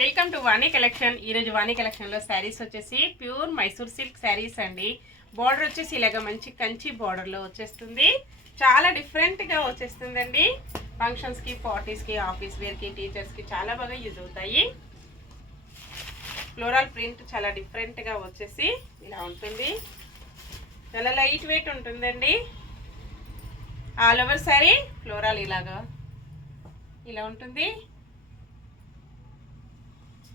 Welcome to వాణి కలెక్షన్. ఈరోజు వాణి కలెక్షన్లో శారీస్ వచ్చేసి ప్యూర్ మైసూర్ సిల్క్ శారీస్ అండి. బార్డర్ వచ్చేసి ఇలాగ మంచి కంచి బార్డర్లో వచ్చేస్తుంది. చాలా డిఫరెంట్గా వచ్చేస్తుందండి. ఫంక్షన్స్కి, పార్టీస్కి, ఆఫీస్ వేర్కి, టీచర్స్కి చాలా బాగా యూజ్ అవుతాయి. ఫ్లోరల్ ప్రింట్ చాలా డిఫరెంట్గా వచ్చేసి ఇలా ఉంటుంది. చాలా లైట్ వెయిట్ ఉంటుందండి. ఆల్ ఓవర్ శారీ ఫ్లోరల్ ఇలా ఉంటుంది.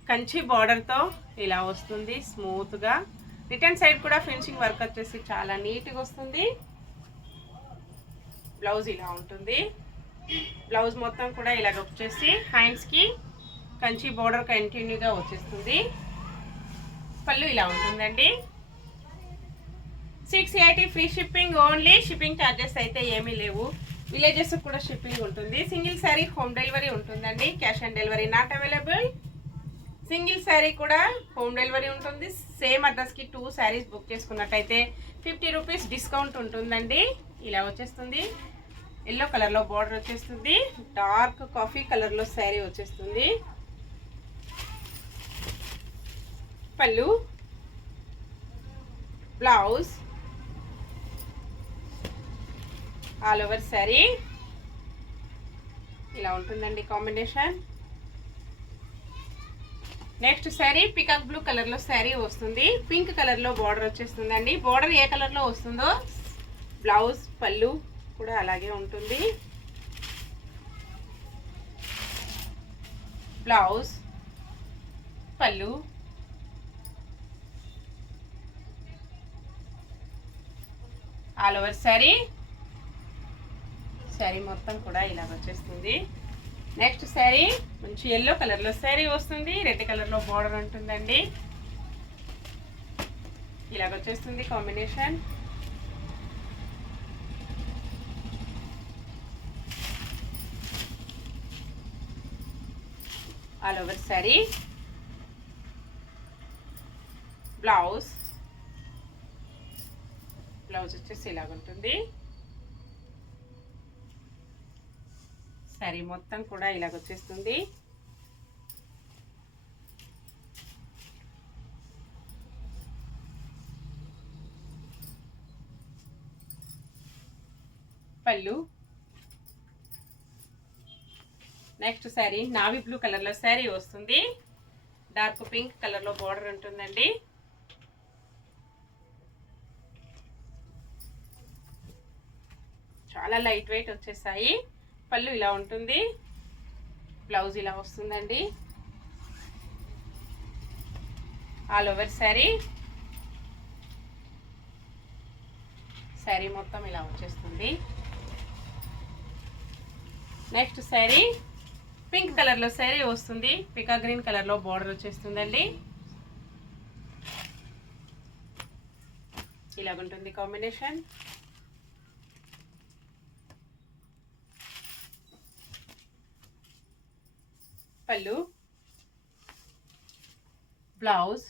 కంచి బార్డర్తో ఇలా వస్తుంది స్మూత్గా. రిటర్న్ సైడ్ కూడా ఫినిషింగ్ వర్క్ వచ్చేసి చాలా నీట్గా వస్తుంది. బ్లౌజ్ ఇలా ఉంటుంది. బ్లౌజ్ మొత్తం కూడా ఇలాగ వచ్చేసి హ్యాండ్స్కి కంచి బార్డర్ కంటిన్యూగా వచ్చేస్తుంది. పళ్ళు ఇలా ఉంటుందండి. 680 free shipping only. Shipping charges అయితే ఏమీ లేవు. విలేజెస్ కూడా షిప్పింగ్ ఉంటుంది. సింగిల్ శారీ హోమ్ డెలివరీ ఉంటుందండి. Cash on delivery not available. Single sari కూడా హోమ్ డెలివరీ ఉంటుంది. సేమ్ అడ్రస్కి 2 శారీస్ బుక్ చేసుకున్నట్టయితే 50 రూపీస్ డిస్కౌంట్ ఉంటుందండి. ఇలా వచ్చేస్తుంది. ఎల్లో కలర్లో బార్డర్ వచ్చేస్తుంది. డార్క్ కాఫీ కలర్లో శారీ వచ్చేస్తుంది. పళ్ళు, బ్లౌజ్, ఆల్ ఓవర్ శారీ ఇలా ఉంటుందండి combination. Next sari peacock blue కలర్లో శారీ వస్తుంది. పింక్ కలర్లో బార్డర్ వచ్చేస్తుందండి. బార్డర్ ఏ కలర్లో వస్తుందో బ్లౌజ్, పళ్ళు కూడా అలాగే ఉంటుంది. బ్లౌజ్, పళ్ళు, ఆల్ ఓవర్ శారీ మొత్తం కూడా ఇలాగ వచ్చేస్తుంది. నెక్స్ట్ శారీ మంచి ఎల్లో కలర్లో శారీ వస్తుంది. రెడ్ కలర్లో బార్డర్ ఉంటుందండి. ఇలాగ వచ్చేస్తుంది కాంబినేషన్. ఆల్ ఓవర్ శారీ, బ్లౌజ్ వచ్చేసి ఇలాగ ఉంటుంది. శారీ మొత్తం కూడా ఇలాగ వచ్చేస్తుంది. పళ్ళు. నెక్స్ట్ శారీ నావీ బ్లూ కలర్లో శారీ వస్తుంది. డార్క్ పింక్ కలర్లో బార్డర్ ఉంటుందండి. చాలా లైట్ వెయిట్ వచ్చేసాయి. పళ్ళు ఇలా ఉంటుంది. బ్లౌజ్ ఇలా వస్తుందండి. ఆల్ ఓవర్ శారీ మొత్తం ఇలా వచ్చేస్తుంది. నెక్స్ట్ శారీ పింక్ కలర్లో శారీ వస్తుంది. పికా గ్రీన్ కలర్లో బార్డర్ వచ్చేస్తుందండి. ఇలాగుంటుంది కాంబినేషన్. పళ్ళు, బ్లౌజ్,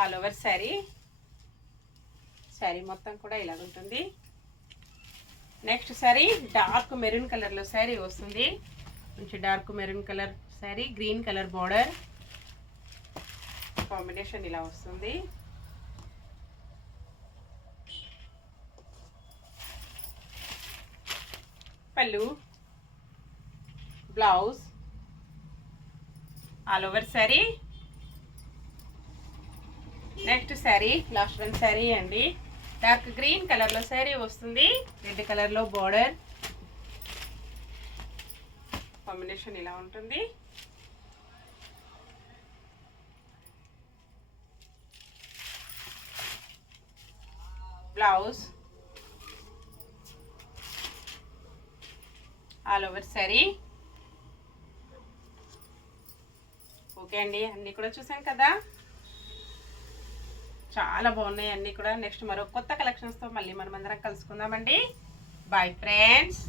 ఆల్ ఓవర్ శారీ మొత్తం కూడా ఇలా ఉంటుంది. నెక్స్ట్ శారీ డార్క్ మెరూన్ కలర్లో శారీ వస్తుంది. మంచి dark maroon colour sari, green colour border combination ఇలా వస్తుంది. పళ్ళు, blouse, all over sari. Next sari last one sari అండి. డార్క్ గ్రీన్ కలర్లో శారీ వస్తుంది. రెడ్ కలర్లో బార్డర్ కాంబినేషన్ ఇలా ఉంటుంది. Blouse, all over sari. ఓకే అండి, అన్నీ కూడా చూసాం కదా, చాలా బాగున్నాయి అన్నీ కూడా. నెక్స్ట్ మరో కొత్త కలెక్షన్స్తో మళ్ళీ మనం అందరం కలుసుకుందామండి. Bye friends.